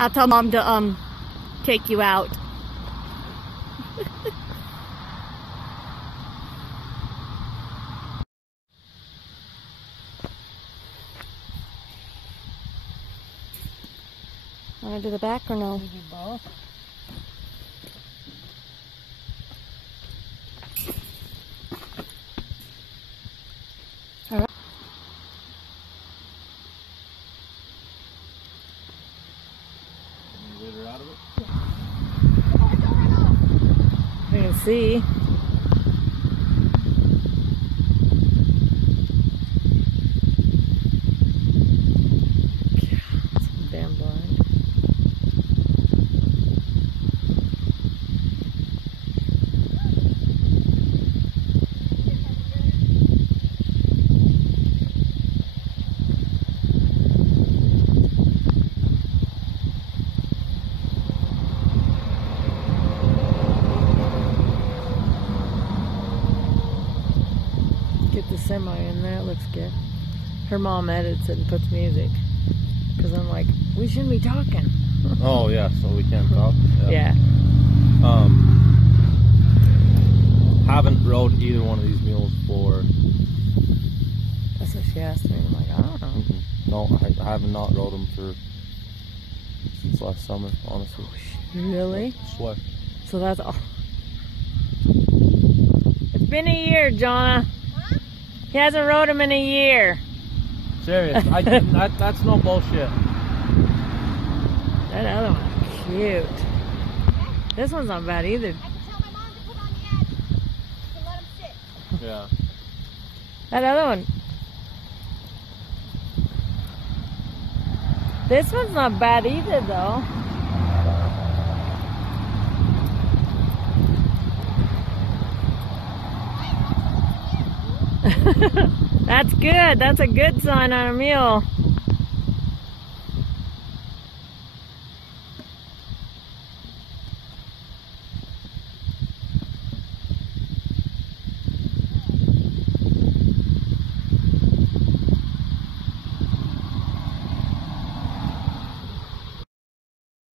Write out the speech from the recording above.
I'll tell Mom to take you out. Want to do the back or no? We do both. All right. Can you get her out of it? You can see. Damn blind. Get the semi in there, it looks good. Her mom edits it and puts music. Because I'm like, we shouldn't be talking. Oh yeah, so we can't talk. Yeah. Haven't rode either one of these mules for. That's what she asked me. I'm like, I don't know. No, I have not rode them since last summer, honestly. Really? I swear. So that's all. It's been a year, Jonah. Huh? He hasn't rode him in a year. Serious. That's no bullshit. That other one's cute. This one's not bad either. I can tell my mom to put on the edge to let him sit. Yeah. That other one. This one's not bad either, though. That's good. That's a good sign on a mule.